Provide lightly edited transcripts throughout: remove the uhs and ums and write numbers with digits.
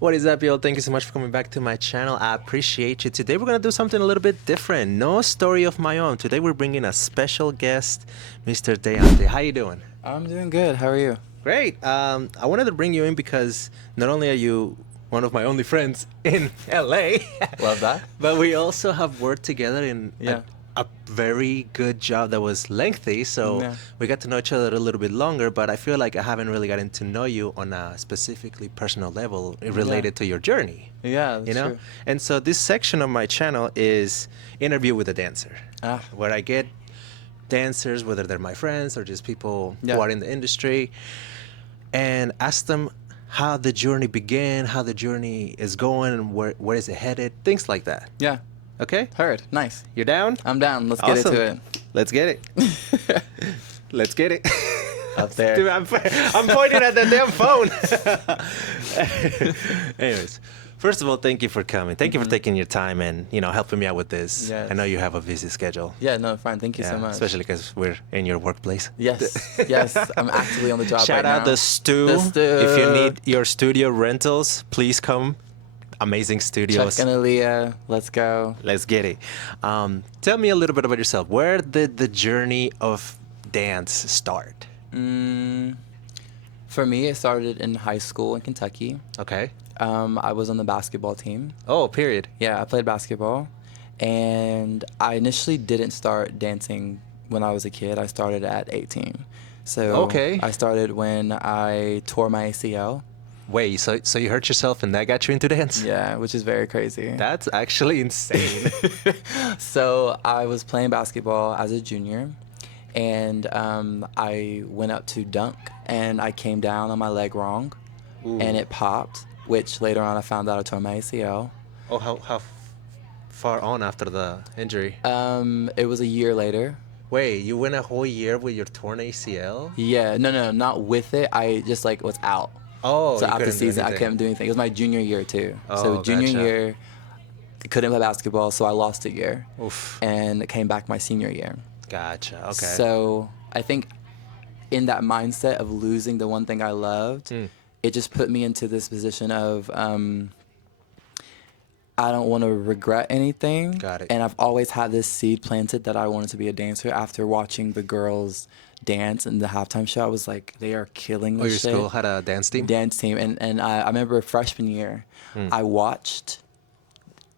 What is up, yo? Thank you so much for coming back to my channel. I appreciate you. Today we're gonna do something a little bit different. No story of my own. Today we're bringing a special guest, Mr. Deante. How you doing? I'm doing good. How are you? Great. I wanted to bring you in because not only are you one of my only friends in LA, Love that. but we also have worked together in Yeah. a very good job that was lengthy. So Yeah. we got to know each other a little bit longer, but I feel like I haven't really gotten to know you on a specifically personal level related to your journey. Yeah, that's You know? true. And so this section of my channel is interview with a dancer, where I get dancers, whether they're my friends or just people Yeah. who are in the industry, and ask them how the journey began, how the journey is going, and where is it headed, things like that. Yeah. Okay? Heard. Nice. You're down? I'm down. Let's get Awesome. into it. Let's get it. Let's get it. Up there. Dude, I'm pointing at the damn phone. Anyways, first of all, thank you for coming. Thank you for taking your time and helping me out with this. Yes. I know you have a busy schedule. Yeah, no, fine. Thank you so much. Especially because we're in your workplace. Yes. Yes. I'm actively on the job Shout right out now. the Stew. The Stew. If you need your studio rentals, please come. Amazing studios. Chuck and Aaliyah. Let's go. Let's get it. Tell me a little bit about yourself. Where did the journey of dance start? For me, it started in high school in Kentucky. Okay. I was on the basketball team. Oh, period. Yeah, I played basketball. And I initially didn't start dancing when I was a kid. I started at 18. So Okay. I started when I tore my ACL. Wait, so you hurt yourself and that got you into dance? Yeah, which is very crazy. That's actually insane. So I was playing basketball as a junior, and I went up to dunk, and I came down on my leg wrong, and it popped, which later on I found out I tore my ACL. Oh, how far on after the injury? It was a year later. Wait, you went a whole year with your torn ACL? Yeah, no, not with it. I just was out. Oh, So you after couldn't do season, I anything. couldn't do anything. It was my junior year too. Oh, So junior gotcha. year, I couldn't play basketball, so I lost a year, Oof. and came back my senior year. Gotcha. Okay. So I think in that mindset of losing the one thing I loved, it just put me into this position of I don't want to regret anything. Got it. And I've always had this seed planted that I wanted to be a dancer. After watching the girls dance in the halftime show, I was like, they are killing Oh, this your shit. school had a dance team? Dance team. And I remember freshman year, I watched,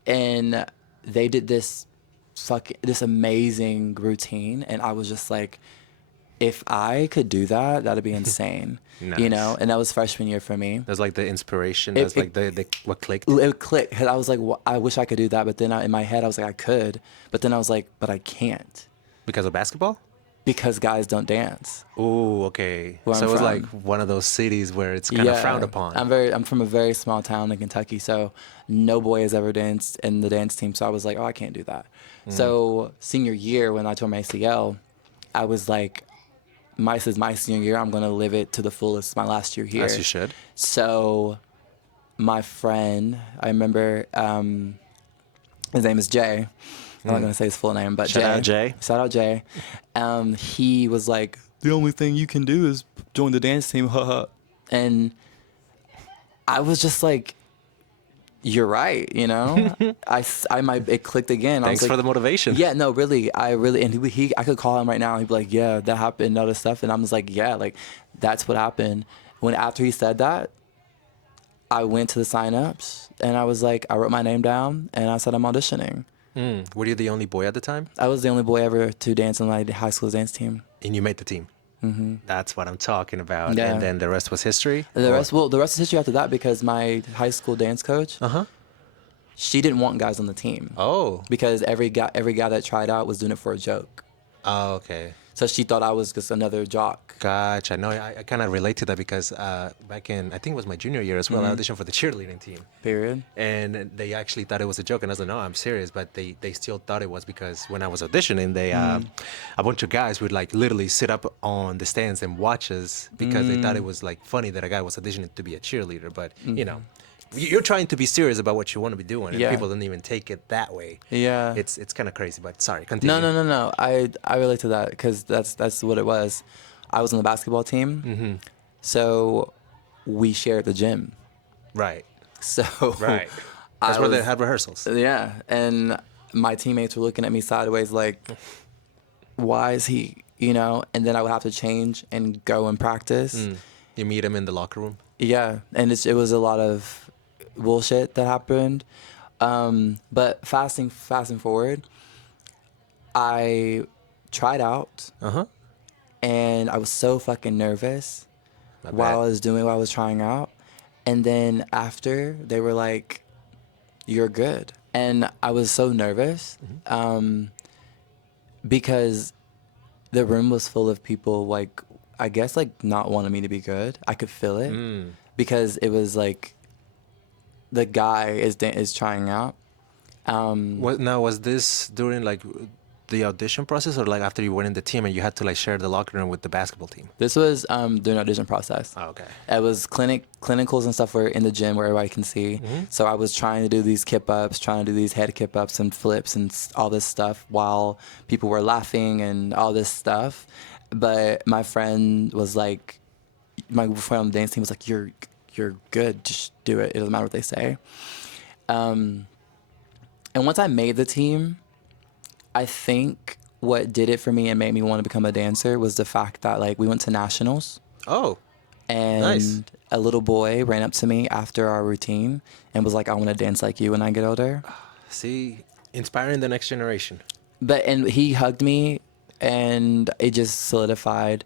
and they did this amazing routine, and I was just like, if I could do that, that'd be insane. You know? Nice. And that was freshman year for me. That's like the inspiration. It- That's like the what clicked. It clicked. 'Cause I was like, I wish I could do that, but then in my head I was like, I could, but then I was like, but I can't, Because of basketball? because guys don't dance. Oh, okay. Where So I'm it was from. like one of those cities where it's kind of frowned upon. I'm from a very small town in Kentucky, so no boy has ever danced in the dance team. So I was like, oh, I can't do that. So senior year, when I tore my ACL, I was like, this is my senior year. I'm gonna live it to the fullest. My last year here. As you should. So my friend, I remember, his name is Jay. I'm not gonna say his full name, but Shout out Jay. Shout out Jay. He was like, the only thing you can do is join the dance team, haha. And I was just like, you're right, you know? It clicked again. I Thanks was for like, the motivation. yeah, no, really, and I could call him right now. And he'd be like, yeah, that happened, all this stuff. And I was like, yeah, like that's what happened. After he said that, I went to the sign-ups, and I was like, I wrote my name down, and I said I'm auditioning. Were you the only boy at the time? I was the only boy ever to dance on my high school dance team. And you made the team? That's what I'm talking about. Yeah. And then the rest was history? And the rest is history after that, because my high school dance coach, she didn't want guys on the team. Oh. Because every guy that tried out was doing it for a joke. Oh, okay. So she thought I was just another jock. Gotcha. No, I kind of relate to that because back in, I think it was my junior year as well, I auditioned for the cheerleading team. Period. And they actually thought it was a joke. And I was like, no, I'm serious. But they still thought it was because when I was auditioning, they a bunch of guys would like literally sit up on the stands and watch us because they thought it was like funny that a guy was auditioning to be a cheerleader. But, you know, you're trying to be serious about what you want to be doing, and Yeah. people don't even take it that way. Yeah. It's kind of crazy, but sorry, continue. No. I relate to that because that's what it was. I was on the basketball team, so we shared the gym. Right. So Right. I That's where they was- had rehearsals. Yeah, and my teammates were looking at me sideways like, why is he, you know? And then I would have to change and go and practice. You meet him in the locker room. Yeah, and it was a lot of bullshit that happened. But fasting forward, I tried out, Uh-huh. and I was so fucking nervous I while I bet. was doing what I was trying out. And then after, they were like, "You're good." And I was so nervous because the room was full of people, like, I guess, like, not wanting me to be good. I could feel it because it was like the guy is trying out. Was this during like the audition process, or like after you went in the team and you had to like share the locker room with the basketball team? This was during audition process. Oh, okay. It was clinicals and stuff were in the gym where everybody can see. So I was trying to do these kip ups, trying to do these head kip ups and flips and all this stuff while people were laughing and all this stuff. But my friend was like, my friend on the dance team was like, "You're good. Just do it. It doesn't matter what they say." And once I made the team, I think what did it for me and made me want to become a dancer was the fact that, like, we went to nationals. Oh, And nice. a little boy ran up to me after our routine and was like, "I want to dance like you when I get older." See, inspiring the next generation. And he hugged me, and it just solidified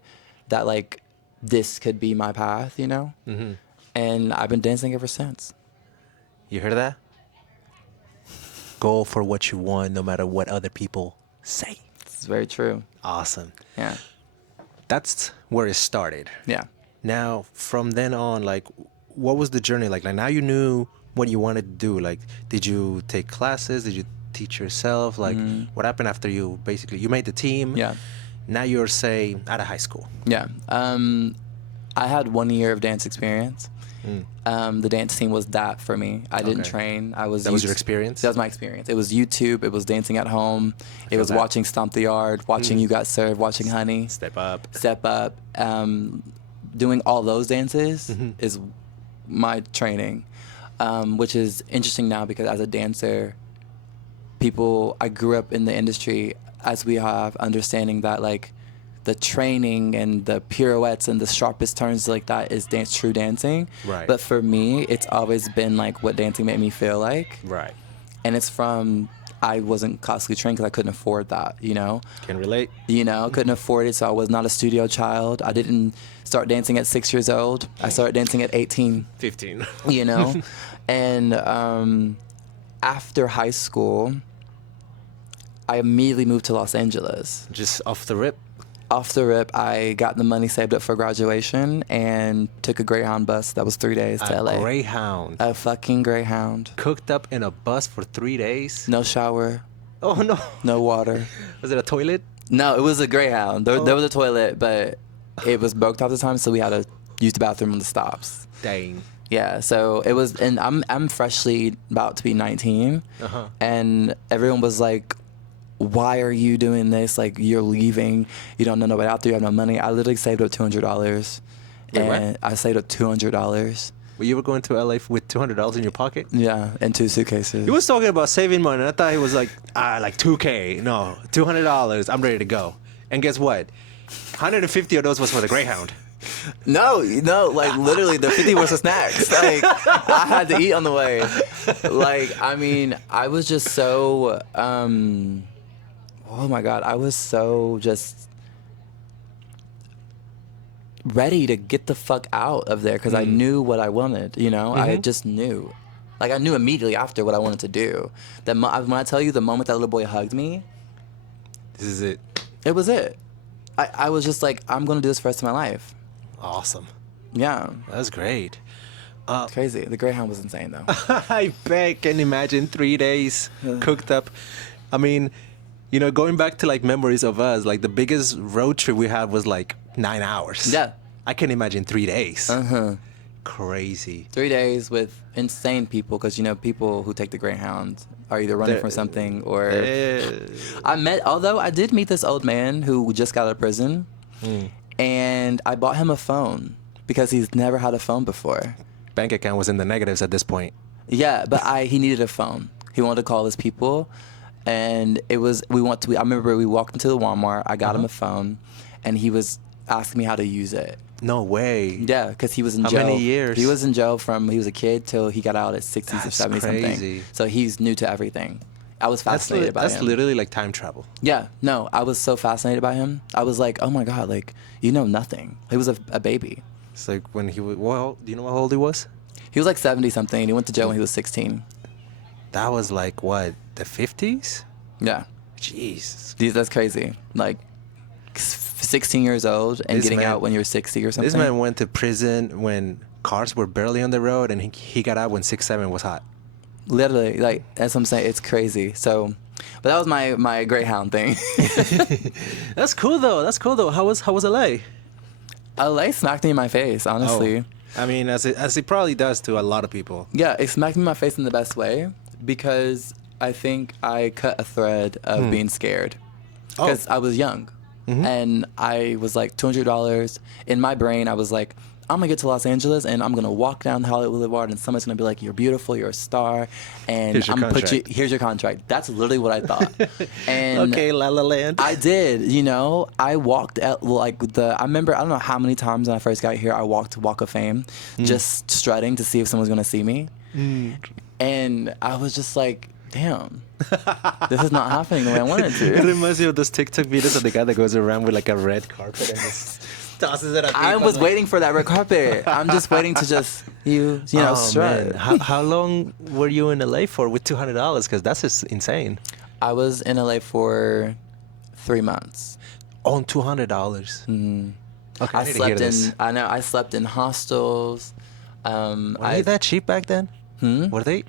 that, like, this could be my path, you know? And I've been dancing ever since. You heard that? Go for what you want, no matter what other people say. It's very true. Awesome. Yeah. That's where it started. Yeah. Now, from then on, like, what was the journey like? Like, now you knew what you wanted to do. Like, did you take classes? Did you teach yourself? Like, what happened after you made the team? Yeah. Now you're, say, out of high school. Yeah. I had 1 year of dance experience. The dance team was that for me. I didn't Okay. train. That was your experience? That was my experience. It was YouTube. It was dancing at home. It was that. watching Stomp the Yard, watching You Got Served, watching Honey, Step up. Step Up. Doing all those dances is my training, which is interesting now because as a dancer, I grew up in the industry as we have understanding that, like, the training and the pirouettes and the sharpest turns like that is true dancing. Right. But for me, it's always been like what dancing made me feel like. Right. And it's from, I wasn't classically trained because I couldn't afford that, you know? Can relate. You know, couldn't afford it, so I was not a studio child. I didn't start dancing at 6 years old. I started dancing at 18, 15. you know? And after high school, I immediately moved to Los Angeles. Just off the rip. Off the rip, I got the money saved up for graduation and took a Greyhound bus that was 3 days to LA. Greyhound. A fucking Greyhound. Cooked up in a bus for 3 days. No shower, Oh, no. no water. Was it a toilet? No, it was a Greyhound. There was a toilet, but it was broke half the time, so we had to use the bathroom on the stops. Dang. Yeah, so it was, and I'm freshly about to be 19, and everyone was like, "Why are you doing this? Like, you're leaving. You don't know nobody out there. You have no money." I literally saved up $200, Wait, what? and I saved up $200. Well, you were going to LA with $200 in your pocket? Yeah, and 2 suitcases. He was talking about saving money, and I thought he was like, like $2K. No, $200. I'm ready to go. And guess what? 150 of those was for the Greyhound. No, like literally the 50 was for snacks. Like I had to eat on the way. Like, I mean, I was just so, oh my God, I was so just ready to get the fuck out of there because I knew what I wanted, you know? I just knew. Like, I knew immediately after what I wanted to do. When I tell you the moment that little boy hugged me, This is it. it was it. I was just like, I'm going to do this for the rest of my life. Awesome. Yeah. That's great. Crazy. The Greyhound was insane, though. I bet. Can imagine 3 days cooked up. I mean, you know, going back to like memories of us, like the biggest road trip we had was like 9 hours. Yeah. I can imagine 3 days. Uh-huh. Crazy. 3 days with insane people because, you know, people who take the Greyhound are either running They're- from something or... Uh, although I did meet this old man who just got out of prison, and I bought him a phone because he's never had a phone before. bank account was in the negatives at this point. Yeah, but he needed a phone. He wanted to call his people, and I remember we walked into the Walmart. I got him a phone, and he was asking me how to use it. No way. Yeah, because he was in How jail. many years? He was in jail from he was a kid till he got out at 60s or That's 70 crazy. something. So he's new to everything. I was fascinated by him. That's literally like time travel. Yeah, no, I was so fascinated by him. I was like, oh my God, like, you know nothing. He was a baby. It's like when he was, well, do you know how old he was? He was like 70 something, and he went to jail when he was 16. That was like, what, the 50s? Yeah. Jeez. That's crazy. Like, 16 years old and getting out when you're 60 or something. This man went to prison when cars were barely on the road, and he got out when 6'7" was hot. Literally, like, that's what I'm saying. It's crazy. So, but that was my Greyhound thing. That's cool though. How was LA? LA smacked me in my face, honestly. Oh. I mean, as it probably does to a lot of people. Yeah, it smacked me in my face in the best way because I think I cut a thread of being scared because I was young. And I was like, $200. In my brain, I was like, I'm going to get to Los Angeles and I'm going to walk down the Hollywood Boulevard and someone's going to be like, you're beautiful, you're a star. And here's your contract. That's literally what I thought. And okay, La La Land. I did, I walked at I remember, I don't know how many times when I first got here, I walked Walk of Fame, just strutting to see if someone's going to see me. And I was just like, damn, this is not happening the way I wanted it It to. reminds me of those TikTok videos of the guy that goes around with like a red carpet and just tosses it at people. I was waiting for that red carpet. I'm just waiting to just, strut. Man. How long were you in LA for with $200? Because that's just insane. I was in LA for 3 months. On $200. Mm-hmm. Okay, I slept in hostels. Were they that cheap back then? Were they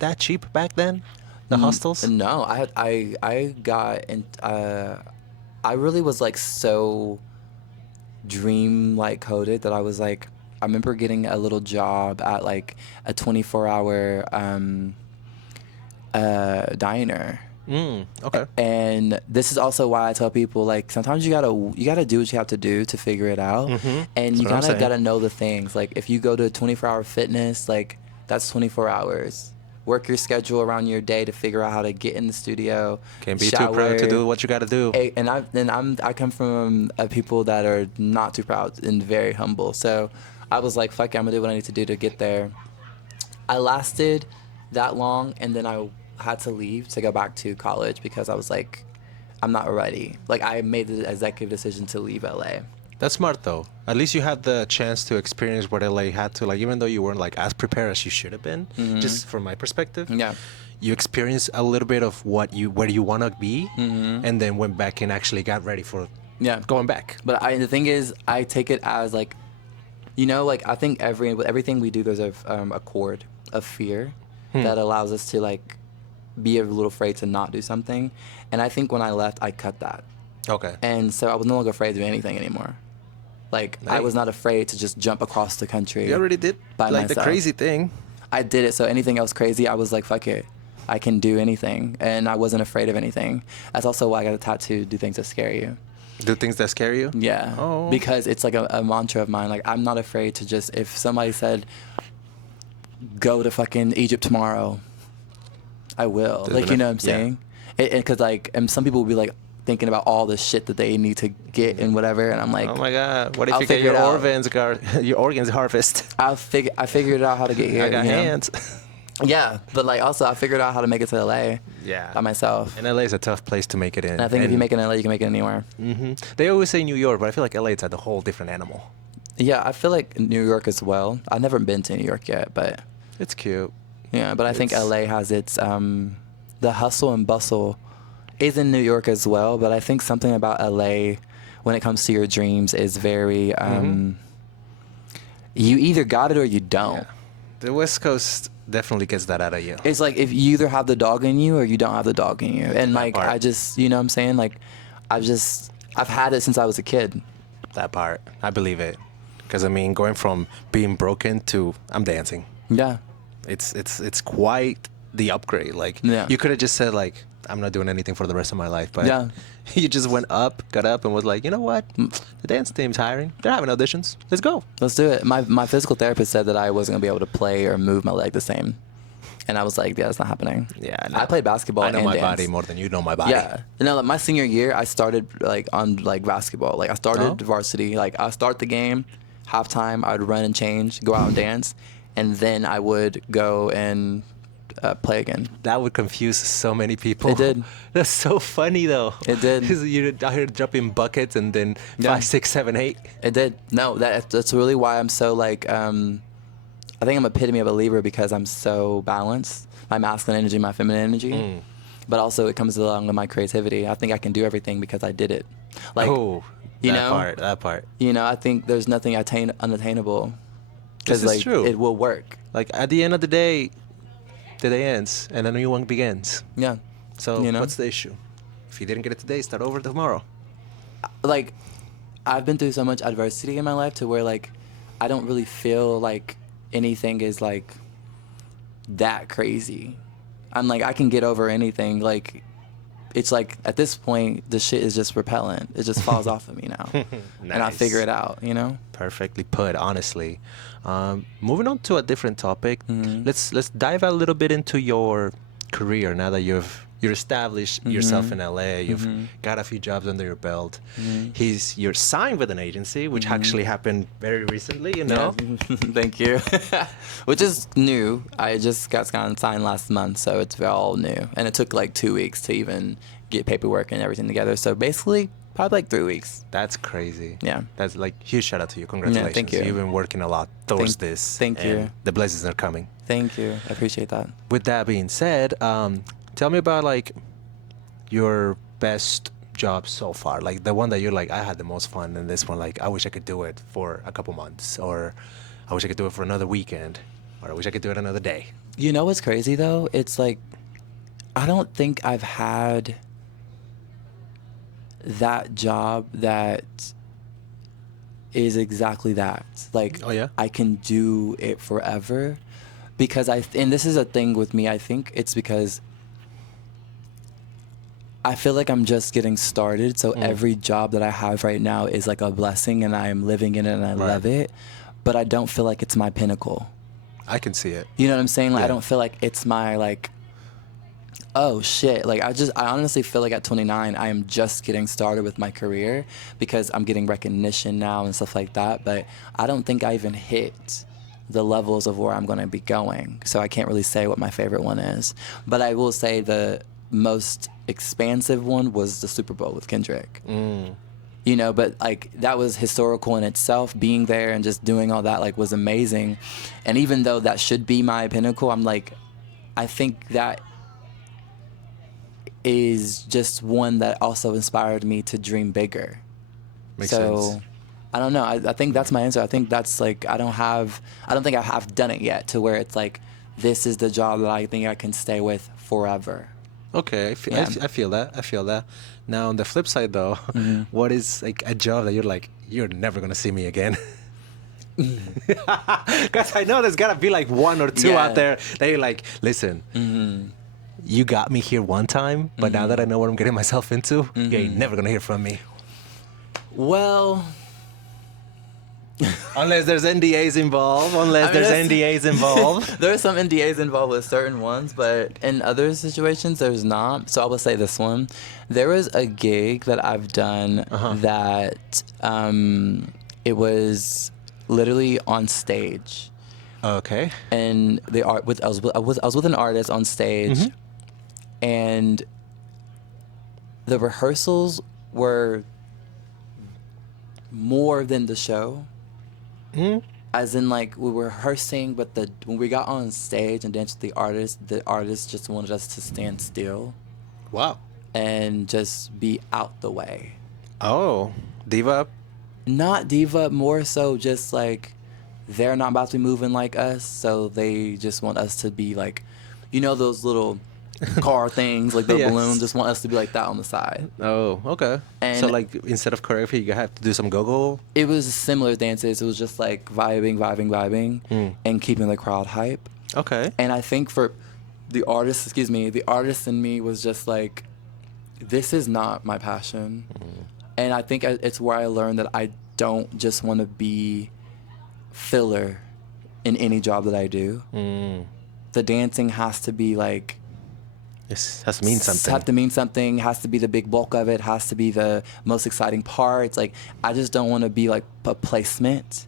that cheap back then? The hostels? No, I got in. I really was like so dream like coded that I was like, I remember getting a little job at like a 24-hour diner. Okay. And this is also why I tell people, like, sometimes you gotta do what you have to do to figure it out. And you kind of gotta know the things. Like, if you go to 24-hour fitness, like, that's 24 hours. Work your schedule around your day to figure out how to get in the studio. Can't be too proud to do what you got to do. I come from people that are not too proud and very humble. So I was like, fuck it, I'm gonna do what I need to do to get there. I lasted that long, and then I had to leave to go back to college because I was like, I'm not ready. Like, I made the executive decision to leave LA. That's smart though. At least you had the chance to experience what LA had to, like, even though you weren't like as prepared as you should have been, just from my perspective. Yeah. You experienced a little bit of where you want to be, and then went back and actually got ready for going back. But the thing is, I take it as like, like, I think with everything we do, there's a cord of fear that allows us to like be a little afraid to not do something. And I think when I left, I cut that. Okay. And so I was no longer afraid to do anything anymore. Like, I was not afraid to just jump across the country. You already did by like myself. the crazy thing. I did it. So anything else crazy, I was like, fuck it. I can do anything. And I wasn't afraid of anything. That's also why I got a tattoo, do things that scare you. Do things that scare you? Yeah. Oh. Because it's like a mantra of mine. Like, I'm not afraid to just, if somebody said, go to fucking Egypt tomorrow, I will. Like, you know what I'm saying? Because like, and some people will be like, thinking about all the shit that they need to get and whatever, and I'm like, oh my god, what if you get your organs harvest? I figured out how to get here. I got hands. Yeah, but like also I figured out how to make it to LA. Yeah. By myself. And LA is a tough place to make it in. And I think if you make it in LA, you can make it anywhere. They always say New York, but I feel like LA is a whole different animal. Yeah, I feel like New York as well. I've never been to New York yet, but it's cute. Yeah, but I think LA has its the hustle and bustle is in New York as well, but I think something about LA when it comes to your dreams is very you either got it or you don't. Yeah. The West Coast definitely gets that out of you. It's like if you either have the dog in you or you don't have the dog in you. And like I just, you know what I'm saying? Like I've had it since I was a kid. That part. I believe it. Cuz I mean, going from being broken to I'm dancing. Yeah. It's quite the upgrade. Like you could have just said like I'm not doing anything for the rest of my life, but you just got up and was like, you know what? The dance team's hiring. They're having auditions. Let's go. Let's do it. My physical therapist said that I wasn't gonna be able to play or move my leg the same. And I was like, yeah, that's not happening. Yeah, I played basketball I know and my dance. body more than you know my body. Yeah. No, like my senior year, I started like on like basketball. Like I started Oh. varsity. Like I start the game, halftime, I would run and change, go out and dance, and then I would go and play again. That would confuse so many people. It did. That's so funny though. It did. 'Cause you're out here dropping buckets and then Yeah. 5, 6, 7, 8. It did. No, that's really why I'm so like I think I'm epitome of a Libra because I'm so balanced. My masculine energy, my feminine energy. But also it comes along with my creativity. I think I can do everything because I did it. Like Oh, you that know, that part. You know, I think there's nothing unattainable. This is like true. it will work. Like at the end of the day ends and a new one begins. Yeah. So You know? what's the issue? If you didn't get it today, start over tomorrow. Like I've been through so much adversity in my life to where like I don't really feel like anything is like that crazy. I'm like I can get over anything. Like it's like at this point the shit is just repellent. It just falls off of me now. And I Nice. figure it out, you know? Perfectly put, honestly. Moving on to a different topic, Mm-hmm. let's dive a little bit into your career now that you're established yourself in LA. You've got a few jobs under your belt. You're signed with an agency, which actually happened very recently. You know, Yeah. Thank you. Which is new. I just got signed last month, so it's all new. And it took like 2 weeks to even get paperwork and everything together. So basically, probably like 3 weeks. that's crazy. Yeah. That's like huge shout out to you. Congratulations. thank you. You've been working a lot towards Thank- this. thank you. and the blessings are coming. Thank you. I appreciate that. With that being said, tell me about like your best job so far, like the one that you're like, I had the most fun in this one. Like I wish I could do it for a couple months, or I wish I could do it for another weekend, or I wish I could do it another day. You know what's crazy though? It's like I don't think I've had that job that is exactly that. Like Oh, yeah? I can do it forever because and this is a thing with me. I think it's because I feel like I'm just getting started. So every job that I have right now is like a blessing and I am living in it and I love it, but I don't feel like it's my pinnacle. I can see it. You know what I'm saying? Like Yeah. I don't feel like it's my like, oh shit. Like I honestly feel like at 29, I am just getting started with my career because I'm getting recognition now and stuff like that. But I don't think I even hit the levels of where I'm going to be going. So I can't really say what my favorite one is. But I will say the most expansive one was the Super Bowl with Kendrick. You know, but like that was historical in itself. Being there and just doing all that like was amazing. And even though that should be my pinnacle, I'm like, I think that is just one that also inspired me to dream bigger. Makes so sense. I don't know. I think that's my answer. I think that's like I don't think I have done it yet to where it's like this is the job that I think I can stay with forever. Okay, Yeah. I feel that. I feel that. Now on the flip side, though, what is like a job that you're like, you're never gonna see me again? Because I know there's gotta be like one or two Yeah. out there that you're like, listen, you got me here one time, but now that I know what I'm getting myself into, you ain't never gonna hear from me. Well, Unless there's NDAs involved. Unless I mean, there's NDAs involved. there are some NDAs involved with certain ones, but in other situations, there's not. So I will say this one. There was a gig that I've done that it was literally on stage, Okay. and I was with an artist on stage, and the rehearsals were more than the show. As in, like, we were rehearsing, but when we got on stage and danced with the artist just wanted us to stand still Wow. and just be out the way. Oh, diva. Not diva, more so just like they're not about to be moving like us, so they just want us to be like, you know, those little car things, like the Yes. balloon, just want us to be like that on the side. Oh, okay. And- so like instead of choreography, you have to do some go-go. It was similar dances. It was just like vibing, and keeping the crowd hype. Okay. And I think for the artist in me was just like, this is not my passion. And I think it's where I learned that I don't just want to be filler in any job that I do. the dancing has to be like, This has to mean something. have to mean something, has to be the big bulk of it, has to be the most exciting part. It's like, I just don't want to be like a placement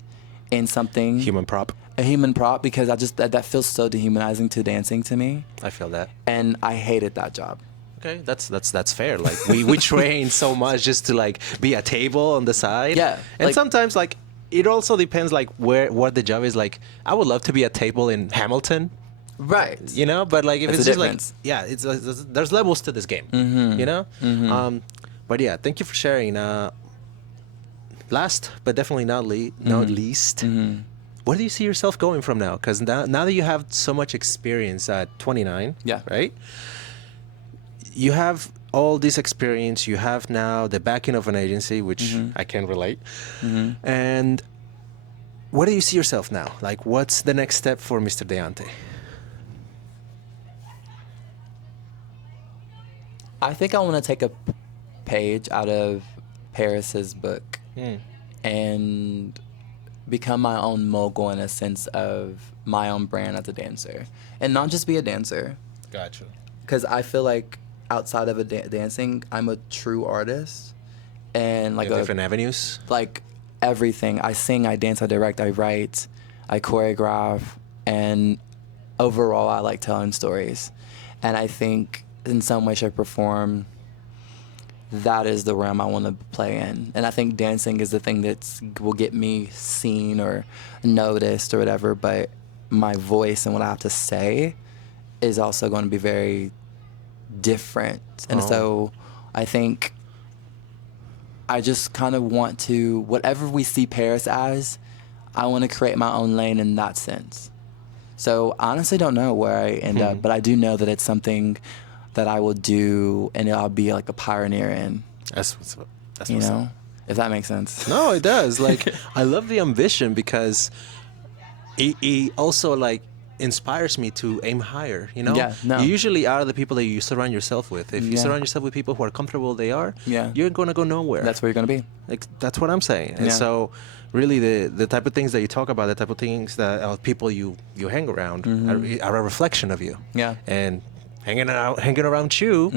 in something. Human prop. A human prop, because I just, that feels so dehumanizing to dancing to me. I feel that. And I hated that job. Okay, that's fair. Like we train so much just to like be a table on the side. Yeah, And like- sometimes like it also depends like what the job is. Like I would love to be a table in Hamilton, Right. you know, but like if That's it's the just difference. like there's levels to this game, you know. But yeah, thank you for sharing. Last but definitely not least, where do you see yourself going from now? Because now that you have so much experience at 29, Yeah. right? You have all this experience. You have now the backing of an agency, which I can relate. And where do you see yourself now? Like, what's the next step for Mr. Deante? I think I want to take a page out of Paris's book and become my own mogul in a sense of my own brand as a dancer, and not just be a dancer. Gotcha. Because I feel like outside of dancing, I'm a true artist, and like Different avenues. like everything. I sing, I dance, I direct, I write, I choreograph, and overall, I like telling stories. And I think in some way, shape, or form, that is the realm I want to play in. And I think dancing is the thing that will get me seen or noticed or whatever, but my voice and what I have to say is also going to be very different. And so I think I just kind of want to, whatever we see Paris as, I want to create my own lane in that sense. So I honestly don't know where I end up, but I do know that it's something that I will do and I'll be like a pioneer in, That's what's up. That's you what's know, up. if that makes sense. No, it does. Like, I love the ambition because it also like inspires me to aim higher. You know, Yeah, no. You usually are the people that you surround yourself with. If you Yeah. surround yourself with people who are comfortable, they are. Yeah. You're gonna go nowhere. That's where you're going to be. Like that's what I'm saying. And Yeah. so, really, the type of things that you talk about, the type of things that people you hang around are a reflection of you. Yeah. And hanging around you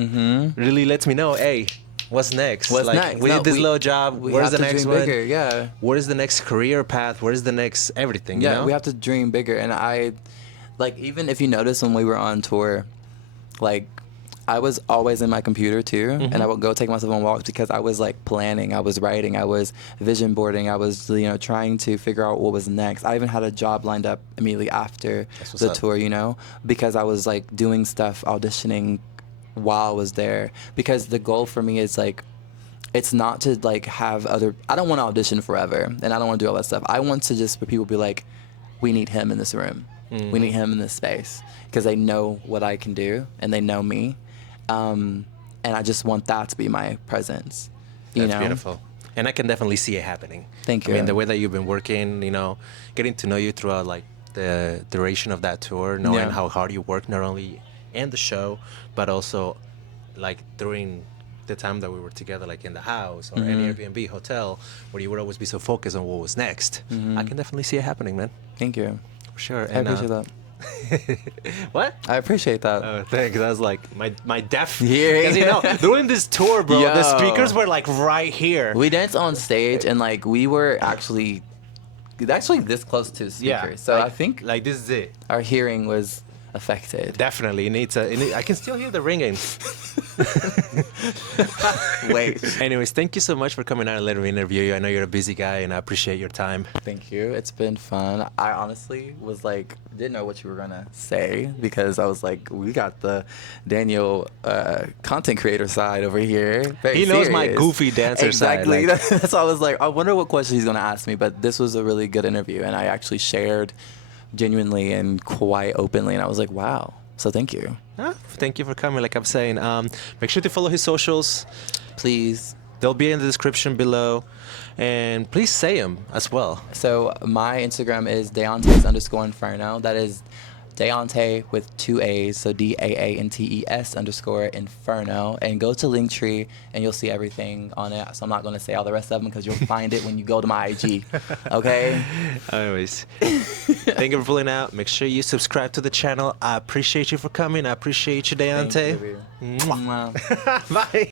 really lets me know, hey, what's next? What's like, next? We No, did this we- little job. We Where's have the to next dream one? bigger, yeah. What is the next career path? What is the next everything? Yeah, you know? we have to dream bigger. And I, like, even if you notice when we were on tour, like, I was always in my computer too, and I would go take myself on walks because I was like planning, I was writing, I was vision boarding, I was, you know, trying to figure out what was next. I even had a job lined up immediately after what's the up. tour, you know, because I was like doing stuff, auditioning while I was there. Because the goal for me is like, it's not to like have other, I don't want to audition forever, and I don't want to do all that stuff. I want to just for people to be like, we need him in this room. We need him in this space, because they know what I can do and they know me. And I just want that to be my presence. You That's know? beautiful. And I can definitely see it happening. Thank I mean, you. the way that you've been working, you know, getting to know you throughout like the duration of that tour, knowing Yeah. how hard you work not only in the show, but also like during the time that we were together, like in the house or any Airbnb hotel, where you would always be so focused on what was next. I can definitely see it happening, man. Thank you. For sure. I appreciate that. What? I appreciate that. Oh, thanks. I was like my deaf. Yeah. Because you know, during this tour, bro, the Yo. speakers were like right here. We danced on stage, and like we were actually this close to speakers. So like- I think like this is it. our hearing was affected. Definitely, I can still hear the ringing. Wait. Anyways, thank you so much for coming out and letting me interview you. I know you're a busy guy, and I appreciate your time. Thank you. It's been fun. I honestly was like, didn't know what you were gonna say, because I was like, we got the Daniel content creator side over here. Very He knows my serious. goofy dancer side, exactly. like- That's why I was like, I wonder what question he's gonna ask me. But this was a really good interview, and I actually shared genuinely and quite openly, and I was like, wow. So thank you. Thank you for coming. Like I'm saying, make sure to follow his socials. Please. They'll be in the description below, and please say them as well. So my Instagram is Deantes_Inferno. That is Deante with 2 A's, so DAANTES_Inferno, and go to Linktree and you'll see everything on it. So I'm not going to say all the rest of them because you'll find it when you go to my IG. Okay? Anyways, thank you for pulling out. Make sure you subscribe to the channel. I appreciate you for coming. I appreciate you, Deante. Thank you. Mwah. Bye.